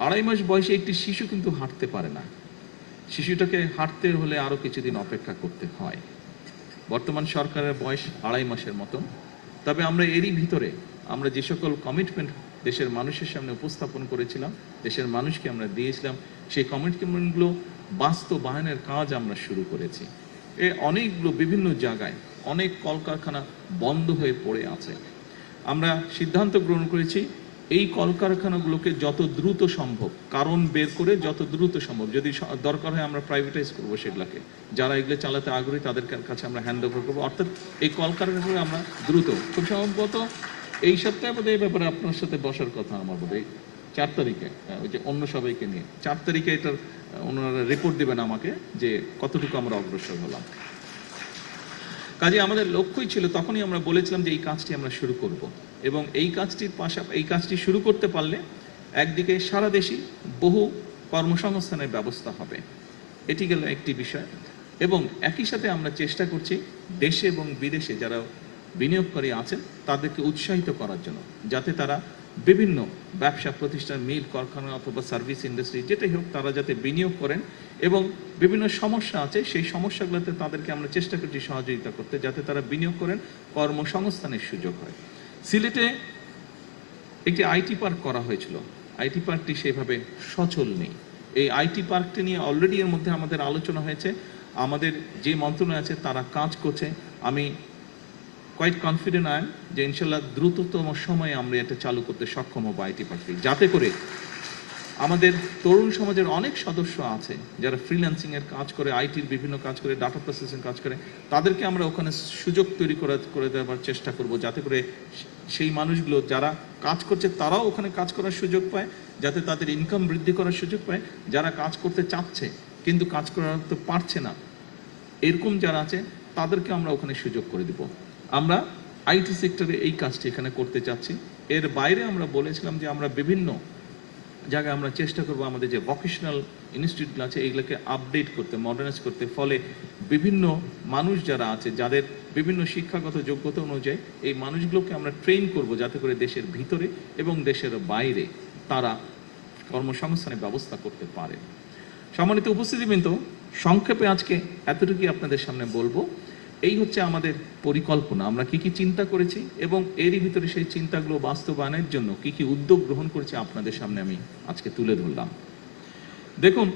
2.5 মাস বয়সে একটি শিশু কিন্তু হাঁটতে পারে না। শিশুটাকে হাঁটতে হলে আরো কিছুদিন অপেক্ষা করতে হয়। বর্তমান সরকারের বয়স 2.5 মাসের মতো। তবে আমরা এরই ভিতরে আমরা যে সকল কমিটমেন্ট দেশের মানুষের সামনে উপস্থাপন করেছিলাম, দেশের মানুষকে আমরা দিয়েছিলাম, সেই কমিটমেন্টগুলো বাস্তবায়নের কাজ আমরা শুরু করেছি। অনেকগুলো বিভিন্ন জায়গায় অনেক কলকারখানা বন্ধ হয়ে পড়ে আছে। আমরা সিদ্ধান্ত গ্রহণ করেছি এই কলকারখানাগুলোকে যত দ্রুত সম্ভব কারণ বের করে যত দ্রুত সম্ভব, যদি দরকার হয় আমরা প্রাইভেটাইজ করবো সেগুলোকে, যারা এগুলো চালাতে আগ্রহী তাদের কাছে আমরা হ্যান্ড ওভার করবো। অর্থাৎ এই কলকারখানাগুলো আমরা দ্রুত, খুব সম্ভবত এই সপ্তাহে বোধহয় এই ব্যাপারে আপনার সাথে বসার কথা আমার বোধহয় 4 তারিখে, ওই যে অন্য সবাইকে নিয়ে 4 তারিখে এটার ওনারা রিপোর্ট দেবেন আমাকে যে কতটুকু আমরা অগ্রসর হলাম। কাজে আমাদের লক্ষ্যই ছিল, তখনই আমরা বলেছিলাম যে এই কাজটি আমরা শুরু করব, এবং এই কাজটি শুরু করতে পারলে একদিকে সারা দেশই বহু কর্মসংস্থানের ব্যবস্থা হবে, এটি গেল একটি বিষয়। এবং একই সাথে আমরা চেষ্টা করছি দেশে এবং বিদেশে যারা বিনিয়োগকারী আছেন তাদেরকে উৎসাহিত করার জন্য, যাতে তারা বিভিন্ন ব্যবসা প্রতিষ্ঠান, মিল কারখানা অথবা সার্ভিস ইন্ডাস্ট্রি যেটাই হোক, তারা যাতে বিনিয়োগ করেন এবং বিভিন্ন সমস্যা আছে সেই সমস্যাগুলোতে তাদেরকে আমরা চেষ্টা করছি সহযোগিতা করতে, যাতে তারা বিনিয়োগ করেন, কর্মসংস্থানের সুযোগ হয়। সিলেটে একটি আইটি পার্ক করা হয়েছিল, আইটি পার্কটি সেভাবে সচল নেই। এই আইটি পার্কটি নিয়ে অলরেডি এর মধ্যে আমাদের আলোচনা হয়েছে, আমাদের যে মন্ত্রণালয় আছে তারা কাজ করছে। আমি কোয়াইট কনফিডেন্ট আই যে ইনশাল্লাহ দ্রুততম সময়ে আমরা এটা চালু করতে সক্ষম হবো আইটি পার্কটি, যাতে করে আমাদের তরুণ সমাজের অনেক সদস্য আছে যারা ফ্রিল্যান্সিং এর কাজ করে, আইটির বিভিন্ন কাজ করে, ডাটা প্রসেসিং কাজ করে, তাদেরকে আমরা ওখানে সুযোগ তৈরি করে দেওয়ার চেষ্টা করব, যাতে করে সেই মানুষগুলো যারা কাজ করছে তারাও ওখানে কাজ করার সুযোগ পায়, যাতে তাদের ইনকাম বৃদ্ধি করার সুযোগ পায়। যারা কাজ করতে চাচ্ছে কিন্তু কাজ করতে পারছে না, এরকম যারা আছে তাদেরকে আমরা ওখানে সুযোগ করে দিব। আমরা আইটি সেক্টরে এই কাজটি এখানে করতে চাচ্ছি। এর বাইরে আমরা বলেছিলাম যে আমরা বিভিন্ন জায়গায় আমরা চেষ্টা করব আমাদের যে ভোকেশনাল ইনস্টিটিউটগুলো আছে এইগুলোকে আপডেট করতে, মডার্নাইজ করতে, ফলে বিভিন্ন মানুষ যারা আছে যাদের বিভিন্ন শিক্ষাগত যোগ্যতা অনুযায়ী এই মানুষগুলোকে আমরা ট্রেন করব, যাতে করে দেশের ভিতরে এবং দেশের বাইরে তারা কর্মসংস্থানের ব্যবস্থা করতে পারে। সম্মানিত উপস্থিতিবৃন্দ, সংক্ষেপে আজকে এতটুকুই আপনাদের সামনে বলবো। এই হচ্ছে আমাদের পরিকল্পনা, আমরা কি কি চিন্তা করেছি এবং এরই ভিতরে সেই চিন্তাগুলো বাস্তবায়নের জন্য কি কি উদ্যোগ গ্রহণ করেছি আপনাদের সামনে আমি আজকে তুলে ধরলাম। দেখুন,